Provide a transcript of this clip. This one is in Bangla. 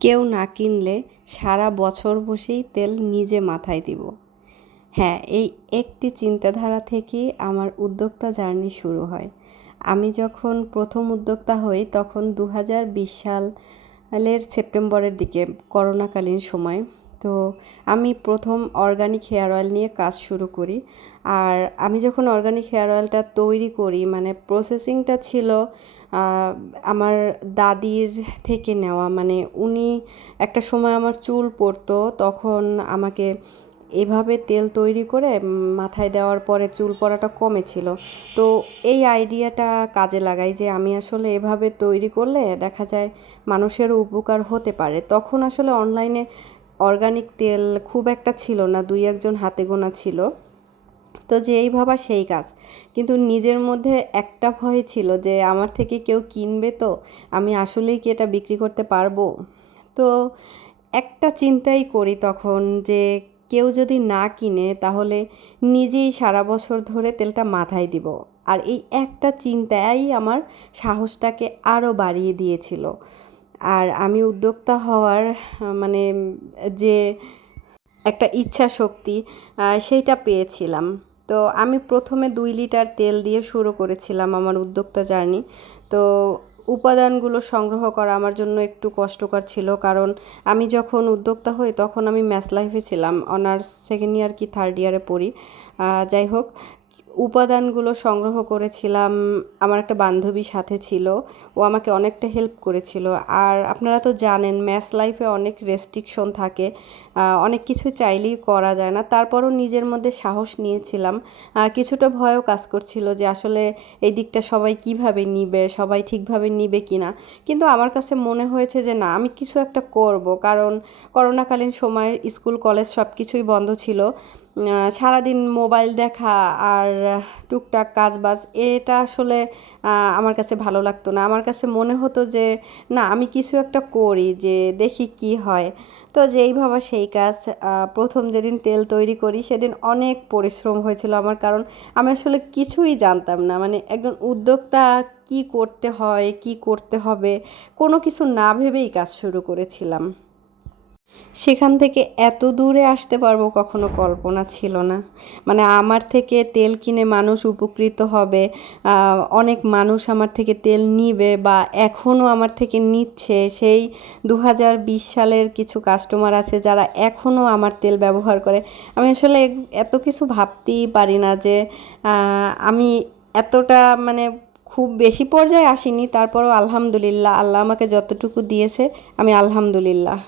কেউ না কিনলে সারা বছর বসেই তেল নিজে মাথায় দিব। হ্যাঁ, এই একটি চিন্তাধারা থেকেই আমার উদ্যোক্তা জার্নি শুরু হয়। আমি যখন প্রথম উদ্যোক্তা হই তখন 2020 সালের সেপ্টেম্বরের দিকে, করোনাকালীন সময়। তো আমি প্রথম অর্গানিক হেয়ার অয়েল নিয়ে কাজ শুরু করি। আর আমি যখন অর্গানিক হেয়ার অয়েলটা তৈরি করি, মানে প্রসেসিংটা ছিল আমার দাদির থেকে নেওয়া। মানে উনি একটা সময় আমার চুল পড়তো, তখন আমাকে এভাবে তেল তৈরি করে মাথায় দেওয়ার পরে চুল পড়াটা কমেছিল। তো এই আইডিয়াটা কাজে লাগাই যে আমি আসলে এভাবে তৈরি করলে দেখা যায় মানুষেরও উপকার হতে পারে। তখন আসলে অনলাইনে অর্গানিক তেল খুব একটা ছিল না, দুই একজন হাতে গোনা ছিল। তো যেই ভাবা সেই কাজ, কিন্তু নিজের মধ্যে একটা ভয় ছিল যে আমার থেকে কেউ কিনবে, তো আমি আসলেই কি এটা বিক্রি করতে পারবো। তো একটা চিন্তাই করি তখন যে কেউ যদি না কিনে তাহলে নিজেই সারা বছর ধরে তেলটা মাথায় দিব। আর এই একটা চিন্তাই আমার সাহসটাকে আরও বাড়িয়ে দিয়েছিল। আর আমি উদ্যোক্তা হওয়ার মানে যে একটা ইচ্ছা শক্তি সেইটা পেয়েছিলাম। তো আমি প্রথমে 2 লিটার তেল দিয়ে শুরু করেছিলাম আমার উদ্যোক্তা জার্নি। তো উপাদানগুলো সংগ্রহ করা আমার জন্য একটু কষ্টকর ছিল, কারণ আমি যখন উদ্যোক্তা হই তখন আমি ম্যাথ লাইফে ছিলাম, অনার্স সেকেন্ড ইয়ার কি থার্ড ইয়ারে পড়ি। যাই হোক, উপাদানগুলো সংগ্রহ করেছিলাম। আমার একটা বান্ধবী সাথে ছিল, ও আমাকে অনেকটা হেল্প করেছিল। আর আপনারা তো জানেন ম্যাথ লাইফে অনেক রেস্ট্রিকশন থাকে, অনেক কিছু চাইলেই করা যায় না। তারপরও নিজের মধ্যে সাহস নিয়েছিলাম। কিছুটা ভয়ও কাজ করছিল যে আসলে এই দিকটা সবাই কিভাবে নিবে, সবাই ঠিকভাবে নিবে কিনা। কিন্তু আমার কাছে মনে হয়েছে যে না, আমি কিছু একটা করব, কারণ করোনাকালীন সময় স্কুল কলেজ সব কিছুই বন্ধ ছিল। সারাদিন মোবাইল দেখা আর টুকটাক কাজবাজ, এটা আসলে আমার কাছে ভালো লাগতো না। আমার কাছে মনে হতো যে না, আমি কিছু একটা করি, যে দেখি কি হয়। তো যেই ভাবা সেই কাজ। প্রথম যেদিন তেল তৈরি করি সেদিন অনেক পরিশ্রম হয়েছিল আমার, কারণ আমি আসলে কিছুই জানতাম না। মানে একজন উদ্যোক্তা কি করতে হয়, কি করতে হবে, কোনো কিছু না ভেবেই কাজ শুরু করেছিলাম। সেখান থেকে এত দূরে আসতে পারবো কখনো কল্পনা ছিল না। মানে আমার থেকে তেল কিনে মানুষ উপকৃত হবে, অনেক মানুষ আমার থেকে তেল নিবে বা এখনও আমার থেকে নিচ্ছে। সেই 2020 সালের কিছু কাস্টমার আছে যারা এখনও আমার তেল ব্যবহার করে। আমি আসলে এত কিছু ভাবতেই পারি না যে আমি এতটা, মানে খুব বেশি পর্যায়ে আসিনি, তারপরও আলহামদুলিল্লাহ, আল্লাহ আমাকে যতটুকু দিয়েছে আমি আলহামদুলিল্লাহ।